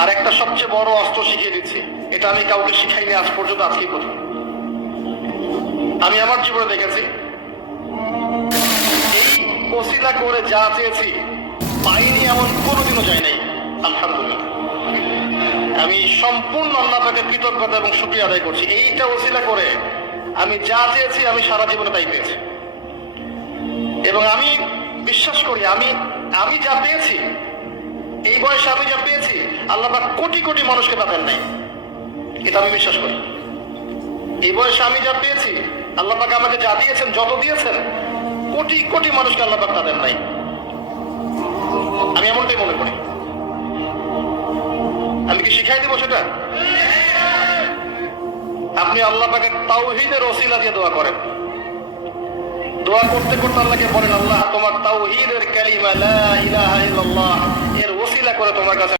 আর একটা সবচেয়ে বড় অস্ত্র শিখিয়ে দিচ্ছি, এটা আমি কাউকে শিখাইনি আজ পর্যন্ত, আজকেই প্রথম। আমি আমার জীবনে দেখেছি এই ওসিলা করে যা চেয়েছি পাইনি এমন কোনোদিনও যায় নাই। আলহামদুলিল্লাহ, আমি সম্পূর্ণ আল্লাহ পাকের কৃতজ্ঞতা এবং শুকরিয়া আদায় করছি। এইটা ওসিলা করে আমি যা চেয়েছি আমি সারা জীবনে তাই পেয়েছি। এবং আমি বিশ্বাস করি আমি যা পেয়েছি, এই বয়সে আমি যা পেয়েছি আল্লাহ পাক কোটি কোটি মানুষকে তা দেন নাই, এটা আমি বিশ্বাস করি। এই বয়সে আমি যা পেয়েছি আল্লাহ পাক আমাকে যা দিয়েছেন, যত দিয়েছেন, কোটি কোটি মানুষকে আল্লাহ পাক তা দেন নাই, আমি এমনটাই মনে করি। আমি কি শিখাই দেবো সেটা? আপনি আল্লাহ পাকের তাওহীদের ওসিলা দিয়ে দোয়া করেন। দোয়া করতে করতে আল্লাহকে বলেন, আল্লাহ তোমার তাওহীদের কালিমা লা ইলাহা ইল্লাল্লাহ এর ওসিলা করে তোমার কাছে